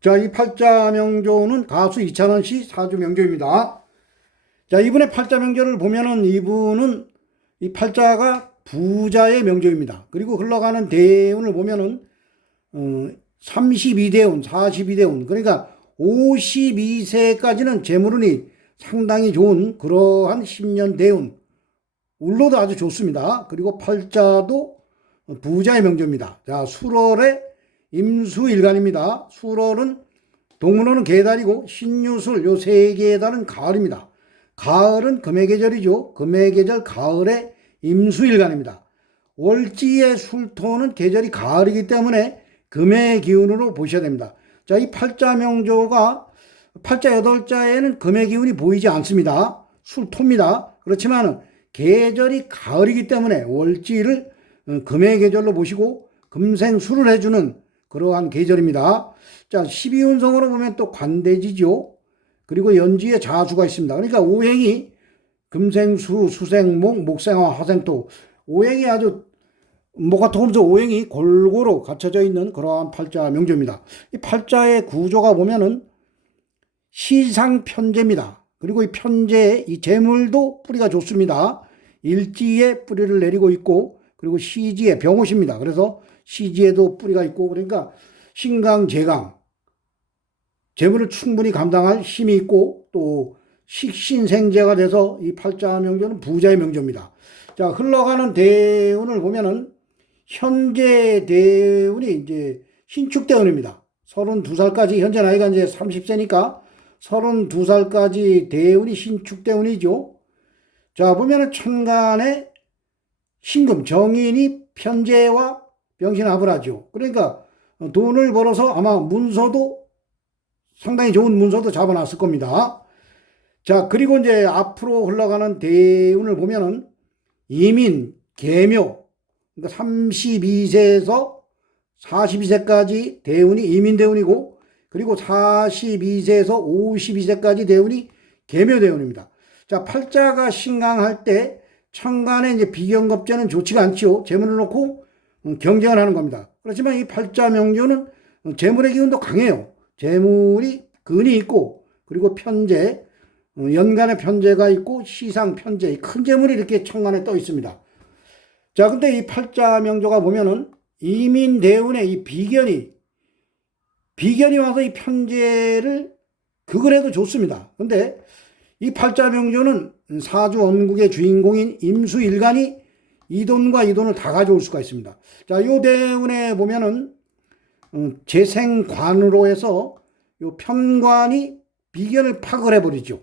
자, 이 팔자 명조는 가수 이찬원 씨 사주 명조입니다. 자, 이분의 팔자 명조를 보면은 이분은 이 팔자가 부자의 명조입니다. 그리고 흘러가는 대운을 보면은 어, 32대운, 42대운, 그러니까 52세까지는 재물운이 상당히 좋은 그러한 10년 대운. 울로도 아주 좋습니다. 그리고 팔자도 부자의 명조입니다. 자, 수월의 임수일간입니다. 수월은 동문호는 계달이고 신유술 요세 개의 달은 가을입니다. 가을은 금의 계절이죠. 금의 계절 가을의 임수일간입니다. 월지의 술토는 계절이 가을이기 때문에 금의 기운으로 보셔야 됩니다. 자, 이 팔자 명조가 팔자 여덟 자에는 금의 기운이 보이지 않습니다. 술토입니다. 그렇지만 계절이 가을이기 때문에 월지를 어, 금의 계절로 보시고 금생 술을 해주는 그러한 계절입니다. 자, 12운성으로 보면 또 관대지죠. 그리고 연지에 자수가 있습니다. 그러니까 오행이 금생수, 수생목, 목생화, 화생토 오행이 아주 뭐가 도면서 오행이 골고루 갖춰져 있는 그러한 팔자 명조입니다. 이 팔자의 구조가 보면은 시상 편제입니다. 그리고 이 편제의 이 재물도 뿌리가 좋습니다. 일지에 뿌리를 내리고 있고 그리고 시지에 병옷입니다. 그래서 시지에도 뿌리가 있고 그러니까 신강 재강 재물을 충분히 감당할 힘이 있고 또 식신생재가 돼서 이 팔자 명조는 부자의 명조입니다. 자 흘러가는 대운을 보면은 현재 대운이 이제 신축 대운입니다. 32살까지 현재 나이가 이제 30세니까 32살까지 대운이 신축 대운이죠. 자 보면은 천간에 신금 정인이 편제와 병신합을 하죠. 그러니까 돈을 벌어서 아마 문서도 상당히 좋은 문서도 잡아놨을 겁니다. 자, 그리고 이제 앞으로 흘러가는 대운을 보면은 이민, 계묘, 그러니까 32세에서 42세까지 대운이 이민 대운이고 그리고 42세에서 52세까지 대운이 계묘 대운입니다. 자, 팔자가 신강할 때 천간에 이제 비경겁제는 좋지가 않죠. 재물을 놓고 경쟁을 하는 겁니다. 그렇지만 이 팔자 명조는 재물의 기운도 강해요. 재물이 근이 있고 그리고 편제, 연간의 편제가 있고 시상 편제, 큰 재물이 이렇게 천간에 떠 있습니다. 자, 근데 이 팔자 명조가 보면은 이민 대운의 이 비견이 비견이 와서 이 편제를 그걸 해도 좋습니다. 근데 이 팔자 명조는 사주 원국의 주인공인 임수일간이 이 돈과 이 돈을 다 가져올 수가 있습니다. 자, 요 대운에 보면은 어, 재생관으로 해서 요 편관이 비견을 파괴 해 버리죠.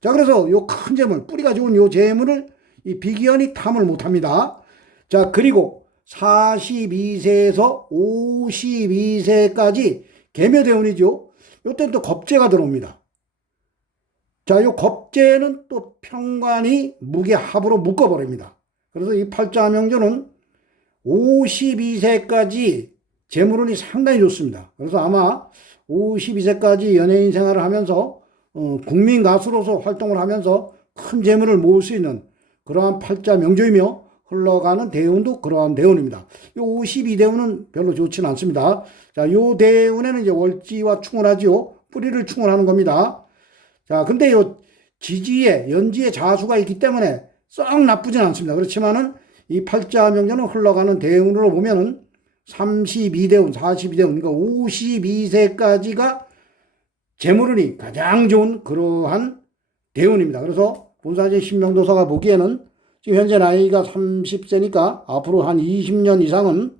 자, 그래서 요 큰 재물, 뿌리가 좋은 요 재물을 이 비견이 탐을 못 합니다. 자, 그리고 42세에서 52세까지 개묘대운이죠. 요때는 또 겁재가 들어옵니다. 자, 요 겁재는 또 평관이 무게합으로 묶어버립니다. 그래서 이 팔자 명조는 52세까지 재물운이 상당히 좋습니다. 그래서 아마 52세까지 연예인 생활을 하면서 어, 국민 가수로서 활동을 하면서 큰 재물을 모을 수 있는 그러한 팔자 명조이며 흘러가는 대운도 그러한 대운입니다. 이 52대운은 별로 좋지는 않습니다. 자, 요 대운에는 이제 월지와 충원하지요. 뿌리를 충원하는 겁니다. 자, 근데 요 지지에 연지에 자수가 있기 때문에 썩 나쁘진 않습니다. 그렇지만은 이 팔자 명조는 흘러가는 대운으로 보면은 32대운, 42대운, 그러니까 52세까지가 재물운이 가장 좋은 그러한 대운입니다. 그래서 본사제 신명도사가 보기에는 지금 현재 나이가 30세니까 앞으로 한 20년 이상은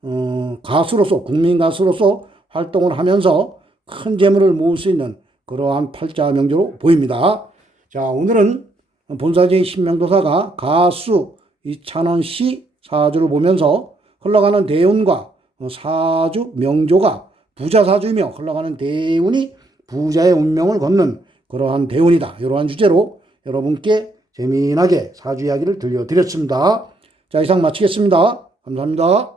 어, 가수로서 국민 가수로서 활동을 하면서 큰 재물을 모을 수 있는 그러한 팔자 명조로 보입니다. 자 오늘은 본사제 신명도사가 가수 이찬원 씨 사주를 보면서 흘러가는 대운과 사주 명조가 부자 사주이며 흘러가는 대운이 부자의 운명을 걷는 그러한 대운이다. 이러한 주제로 여러분께 재미나게 사주 이야기를 들려드렸습니다. 자, 이상 마치겠습니다. 감사합니다.